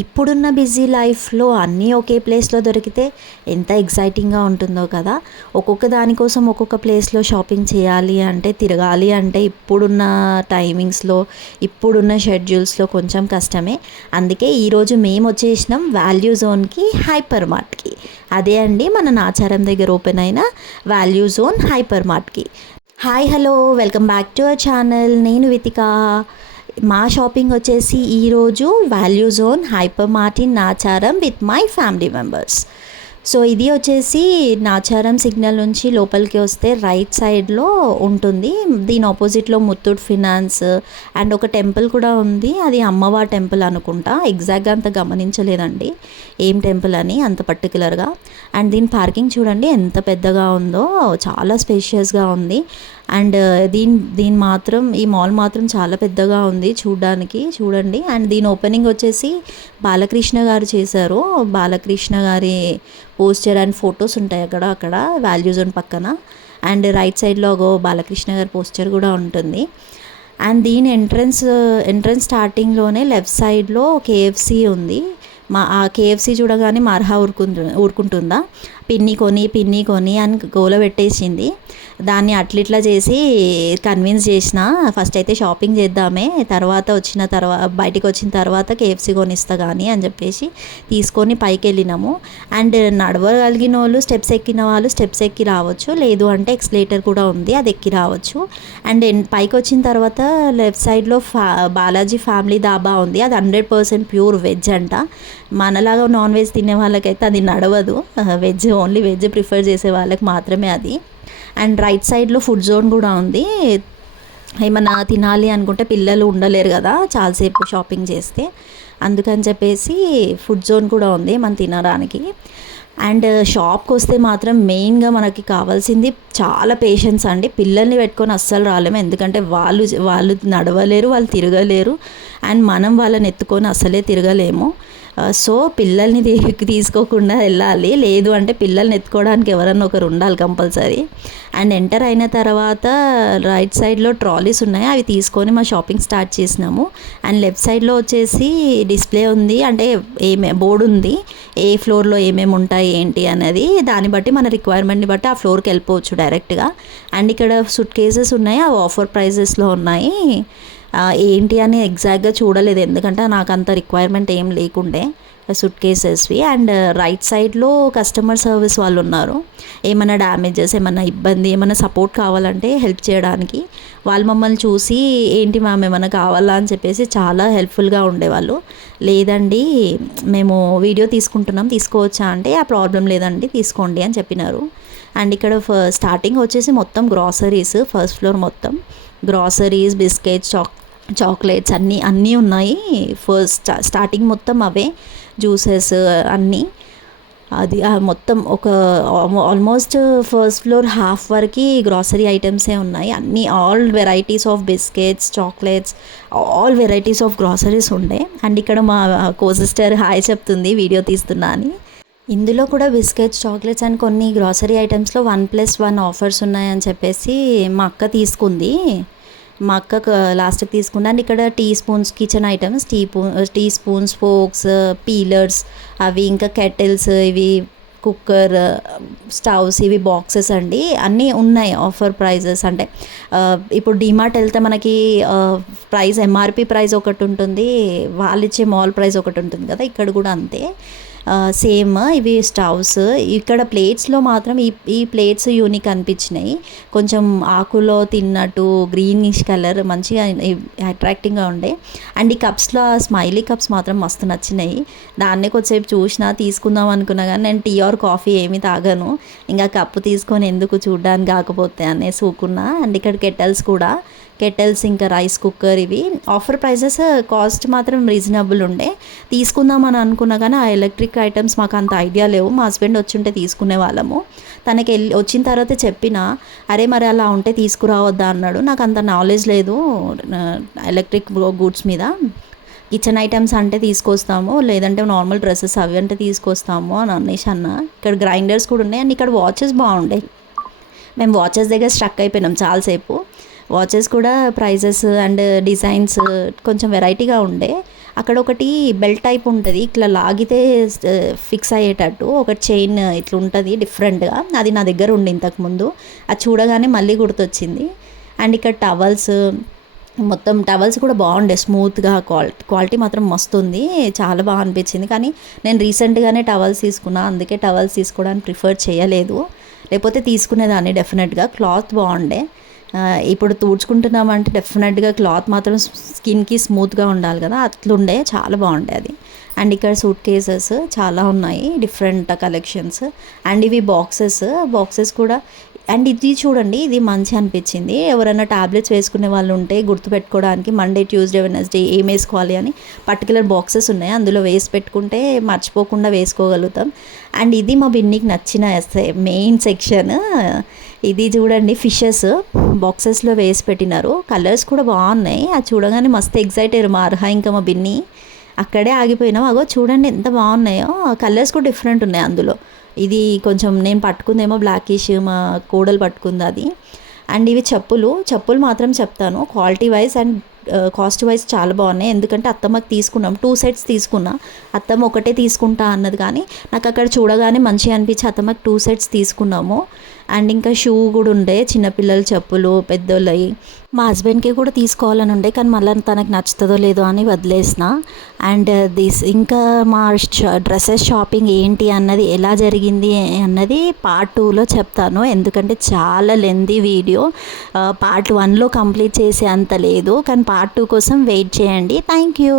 ఇప్పుడున్న బిజీ లైఫ్లో అన్నీ ఒకే ప్లేస్లో దొరికితే ఎంత ఎగ్జైటింగ్గా ఉంటుందో కదా. ఒక్కొక్క దానికోసం ఒక్కొక్క ప్లేస్లో షాపింగ్ చేయాలి అంటే, తిరగాలి అంటే ఇప్పుడున్న టైమింగ్స్లో, ఇప్పుడున్న షెడ్యూల్స్లో కొంచెం కష్టమే. అందుకే ఈరోజు మేము వచ్చేసినాం వాల్యూ జోన్కి, హైపర్ మార్ట్కి. అదే అండి మన నాచారం దగ్గర ఓపెన్ అయిన వాల్యూ జోన్ హైపర్ మార్ట్కి. Hi hello, welcome back to our channel. నేను వితిక. మా షాపింగ్ వచ్చేసి ఈరోజు value zone hyper mart in Nacharam with my family members. So ఇది వచ్చేసి నాచారం సిగ్నల్ నుంచి లోపలికి వస్తే రైట్ సైడ్లో ఉంటుంది. దీని ఆపోజిట్లో ముత్తూట్ ఫినాన్స్ అండ్ ఒక టెంపుల్ కూడా ఉంది. అది అమ్మవారి టెంపుల్ అనుకుంటా, ఎగ్జాక్ట్గా అంత గమనించలేదండి ఏం టెంపుల్ అని అంత పర్టికులర్గా. అండ్ దీని పార్కింగ్ చూడండి ఎంత పెద్దగా ఉందో, చాలా స్పేషియస్గా ఉంది. అండ్ దీని మాత్రం, ఈ మాల్ మాత్రం చాలా పెద్దగా ఉంది చూడడానికి, చూడండి. అండ్ దీని ఓపెనింగ్ వచ్చేసి బాలకృష్ణ గారు చేశారు. బాలకృష్ణ గారి పోస్టర్ అండ్ ఫొటోస్ ఉంటాయి అక్కడ వాల్యూ జోన్ పక్కన. అండ్ రైట్ సైడ్లో ఒక బాలకృష్ణ గారి పోస్టర్ కూడా ఉంటుంది. అండ్ దీని ఎంట్రన్స్ స్టార్టింగ్లోనే లెఫ్ట్ సైడ్లో కేఎఫ్సి ఉంది. ఆ కేఎఫ్సి చూడగానే మర్హా ఊరుకుంటుందా, పిన్ని కొని అని గోల పెట్టేసింది. దాన్ని అట్లిట్లా చేసి కన్విన్స్ చేసిన, ఫస్ట్ అయితే షాపింగ్ చేద్దామే, బయటికి వచ్చిన తర్వాత కేఎఫ్సి కొనిస్తా కానీ అని చెప్పేసి తీసుకొని పైకి వెళ్ళినాము. అండ్ నడవగలిగిన వాళ్ళు, స్టెప్స్ ఎక్కిన వాళ్ళు స్టెప్స్ ఎక్కి రావచ్చు, లేదు అంటే ఎక్స్లేటర్ కూడా ఉంది, అది ఎక్కి రావచ్చు. అండ్ పైకి వచ్చిన తర్వాత లెఫ్ట్ సైడ్లో బాలాజీ ఫ్యామిలీ దాబా ఉంది. అది 100% ప్యూర్ వెజ్ అంట. మనలాగా నాన్ వెజ్ తినే వాళ్ళకైతే అది నడవదు, ఓన్లీ వెజ్ ప్రిఫర్ చేసే వాళ్ళకి మాత్రమే అది. అండ్ రైట్ సైడ్లో ఫుడ్ జోన్ కూడా ఉంది. ఏమన్నా తినాలి అనుకుంటే పిల్లలు ఉండలేరు కదా చాలాసేపు షాపింగ్ చేస్తే, అందుకని చెప్పేసి ఫుడ్ జోన్ కూడా ఉంది మనం తినడానికి. అండ్ షాప్కి వస్తే మాత్రం మెయిన్గా మనకి కావాల్సింది చాలా పేషెన్స్ అండి. పిల్లల్ని పెట్టుకొని అస్సలు రాలేము, ఎందుకంటే వాళ్ళు నడవలేరు, వాళ్ళు తిరగలేరు. అండ్ మనం వాళ్ళని ఎత్తుకొని అస్సలే తిరగలేము. సో పిల్లల్ని తీసుకోకుండా వెళ్ళాలి, లేదు అంటే పిల్లల్ని ఎత్తుకోవడానికి ఎవరన్నా ఒకరు ఉండాలి కంపల్సరీ. అండ్ ఎంటర్ అయిన తర్వాత రైట్ సైడ్లో ట్రాలీస్ ఉన్నాయి, అవి తీసుకొని మా షాపింగ్ స్టార్ట్ చేసినాము. అండ్ లెఫ్ట్ సైడ్లో వచ్చేసి డిస్ప్లే ఉంది, అంటే బోర్డు ఉంది, ఏ ఫ్లోర్లో ఏమేమి ఉంటాయి ఏంటి అనేది. దాన్ని బట్టి మన రిక్వైర్మెంట్ని బట్టి ఆ ఫ్లోర్కి వెళ్ళిపోవచ్చు డైరెక్ట్గా. అండ్ ఇక్కడ సూట్ కేసెస్ ఉన్నాయి, అవి ఆఫర్ ప్రైజెస్లో ఉన్నాయి. ఏంటి అని ఎగ్జాక్ట్గా చూడలేదు, ఎందుకంటే నాకు అంత రిక్వైర్మెంట్ ఏం లేకుండే సూట్ కేసెస్వి. అండ్ రైట్ సైడ్లో కస్టమర్ సర్వీస్ వాళ్ళు ఉన్నారు, ఏమైనా డ్యామేజెస్, ఏమైనా ఇబ్బంది, ఏమైనా సపోర్ట్ కావాలంటే హెల్ప్ చేయడానికి. వాళ్ళు మమ్మల్ని చూసి ఏంటి మ్యామ్ ఏమైనా కావాలా అని చెప్పేసి చాలా హెల్ప్ఫుల్గా ఉండేవాళ్ళు. లేదండి మేము వీడియో తీసుకుంటున్నాం, తీసుకోవచ్చా అంటే ఆ ప్రాబ్లం లేదండి తీసుకోండి అని చెప్పినారు. అండ్ ఇక్కడ స్టార్టింగ్ వచ్చేసి మొత్తం గ్రాసరీస్, ఫస్ట్ ఫ్లోర్ మొత్తం గ్రాసరీస్, బిస్కెట్స్, చాక్లెట్స్ అన్నీ ఉన్నాయి. స్టార్టింగ్ మొత్తం అవే, జ్యూసెస్ అన్నీ. అది మొత్తం ఒక ఆల్మోస్ట్ ఫస్ట్ ఫ్లోర్ హాఫ్ వరకు గ్రాసరీ ఐటమ్సే ఉన్నాయి అన్నీ. All varieties of biscuits, chocolates, all varieties of groceries ఉండే. అండ్ ఇక్కడ మా కో-సిస్టర్ హాయ్ చెప్తుంది వీడియో తీస్తున్నా అని. ఇందులో కూడా బిస్కెట్స్, చాక్లెట్స్ అండ్ కొన్ని గ్రాసరీ ఐటమ్స్లో 1+1 ఆఫర్స్ ఉన్నాయని చెప్పేసి మా అక్క తీసుకుంది. మా అక్క లాస్ట్కి తీసుకుంది. అండ్ ఇక్కడ teaspoons, kitchen items, teaspoons, forks, peelers, అవి ఇంకా కెటిల్స్, ఇవి కుక్కర్, స్టవ్స్, ఇవి బాక్సెస్ అండి, అన్నీ ఉన్నాయి ఆఫర్ ప్రైజెస్. అంటే ఇప్పుడు డిమార్ట్ వెళ్తే మనకి ప్రైస్ ఎంఆర్పి ప్రైస్ ఒకటి ఉంటుంది, వాళ్ళు ఇచ్చే మాల్ ప్రైస్ ఒకటి ఉంటుంది కదా, ఇక్కడ కూడా అంతే సేమ్. ఇవి స్టవ్స్. ఇక్కడ ప్లేట్స్లో మాత్రం ఈ ప్లేట్స్ యూనిక్ అనిపించినాయి, కొంచెం ఆకులో తిన్నట్టు గ్రీనిష్ కలర్ మంచిగా అట్రాక్టింగ్గా ఉండే. అండ్ ఈ కప్స్లో స్మైలీ కప్స్ మాత్రం మస్తు నచ్చినాయి. దాన్నే కొద్దిసేపు చూసినా తీసుకుందాం అనుకున్నా, కానీ నేను టీ ఆర్ కాఫీ ఏమీ తాగను, ఇంకా కప్పు తీసుకొని ఎందుకు చూడ్డానికి కాకపోతే అనేసి ఊకున్నా. అండ్ ఇక్కడ కెటల్స్ ఇంకా రైస్ కుక్కర్, ఇవి ఆఫర్ ప్రైజెస్, కాస్ట్ మాత్రం రీజనబుల్ ఉండే. తీసుకుందామని అనుకున్నా కానీ ఆ ఎలక్ట్రిక్ ఐటమ్స్ మాకు అంత ఐడియా లేవు. మా హస్బెండ్ వచ్చుంటే తీసుకునే వాళ్ళము. తనకి వచ్చిన తర్వాత చెప్పిన, అరే మరి అలా ఉంటే తీసుకురావద్దా అన్నాడు. నాకు అంత నాలెడ్జ్ లేదు ఎలక్ట్రిక్ గూడ్స్ మీద. కిచెన్ ఐటమ్స్ అంటే తీసుకొస్తాము, లేదంటే నార్మల్ డ్రెస్సెస్ అవి అంటే తీసుకొస్తాము అని అనేసి అన్న. ఇక్కడ గ్రైండర్స్ కూడా ఉన్నాయి. అండ్ ఇక్కడ వాచెస్ బాగుంటాయి. మేము వాచెస్ దగ్గర స్ట్రక్ అయిపోయినాం చాలాసేపు. వాచెస్ కూడా ప్రైజెస్ అండ్ డిజైన్స్ కొంచెం వెరైటీగా ఉండే. అక్కడ ఒకటి బెల్ట్ టైప్ ఉంటుంది, ఇట్లా లాగితే ఫిక్స్ అయ్యేటట్టు ఒక చైన్ ఇట్లా ఉంటుంది డిఫరెంట్గా. అది నా దగ్గర ఉండి ఇంతకుముందు, అది చూడగానే మళ్ళీ గుర్తొచ్చింది. అండ్ ఇక్కడ టవల్స్, మొత్తం టవల్స్ కూడా బాగుండే, స్మూత్గా, క్వాలిటీ మాత్రం మస్తు ఉంది, చాలా బాగా అనిపించింది. కానీ నేను రీసెంట్గానే టవల్స్ తీసుకున్నా, అందుకే టవల్స్ తీసుకోవడానికి ప్రిఫర్ చేయలేదు, లేకపోతే తీసుకునేదాన్ని డెఫినెట్గా. క్లాత్ బాగుండే. ఇప్పుడు తుడుచుకుంటున్నామంటే డెఫినెట్గా క్లాత్ మాత్రం స్కిన్కి స్మూత్గా ఉండాలి కదా, అట్లుండే, చాలా బాగుండే అది. అండ్ ఇక్కడ సూట్ కేసెస్ చాలా ఉన్నాయి, డిఫరెంట్ కలెక్షన్స్. అండ్ ఇవి బాక్సెస్ కూడా. అండ్ ఇది చూడండి, ఇది మంచి అనిపించింది. ఎవరైనా టాబ్లెట్స్ వేసుకునే వాళ్ళు ఉంటే గుర్తుపెట్టుకోవడానికి మండే, ట్యూస్డే, వెడ్నెస్డే ఏం వేసుకోవాలి అని పర్టికులర్ బాక్సెస్ ఉన్నాయి, అందులో వేసి పెట్టుకుంటే మర్చిపోకుండా వేసుకోగలుగుతాం. అండ్ ఇది మా బిన్నీకి నచ్చిన మెయిన్ సెక్షన్. ఇది చూడండి, ఫిషెస్ బాక్సెస్లో వేసి పెట్టినారు, కలర్స్ కూడా బాగున్నాయి. అది చూడగానే మస్తు ఎగ్జైట్ అయ్యారు మా అర్హ ఇంకా మా బిన్నీ. అక్కడే ఆగిపోయినాం. అగో చూడండి ఎంత బాగున్నాయో, కలర్స్ కూడా డిఫరెంట్ ఉన్నాయి అందులో. ఇది కొంచెం నేను పట్టుకుందేమో బ్లాకిష్, మా కోడలు పట్టుకుంది అది. అండ్ ఇవి చెప్పులు మాత్రం చెప్తాను, quality wise and cost wise చాలా బాగున్నాయి. ఎందుకంటే అత్తమ్మకి తీసుకున్నాం, 2 సెట్స్ తీసుకున్నా. అత్తమ్మ ఒకటే తీసుకుంటా అన్నది, కానీ నాకు అక్కడ చూడగానే మంచిగా అనిపించి అత్తమ్మకి 2 సెట్స్ తీసుకున్నాము. అండ్ ఇంకా షూ కూడా ఉండే, చిన్నపిల్లల చెప్పులు, పెద్దోళ్ళవి. మా హస్బెండ్కి కూడా తీసుకోవాలని ఉండే, కానీ మళ్ళీ తనకు నచ్చుతుందో లేదో అని వదిలేసిన. అండ్ ఇంకా మా డ్రెస్సెస్ షాపింగ్ ఏంటి అన్నది, ఎలా జరిగింది అన్నది పార్ట్ 2లో చెప్తాను, ఎందుకంటే చాలా లెంతీ వీడియో. పార్ట్ 1లో కంప్లీట్ చేసే అంత లేదు, కానీ పార్ట్ 2 కోసం వెయిట్ చేయండి. Thank you.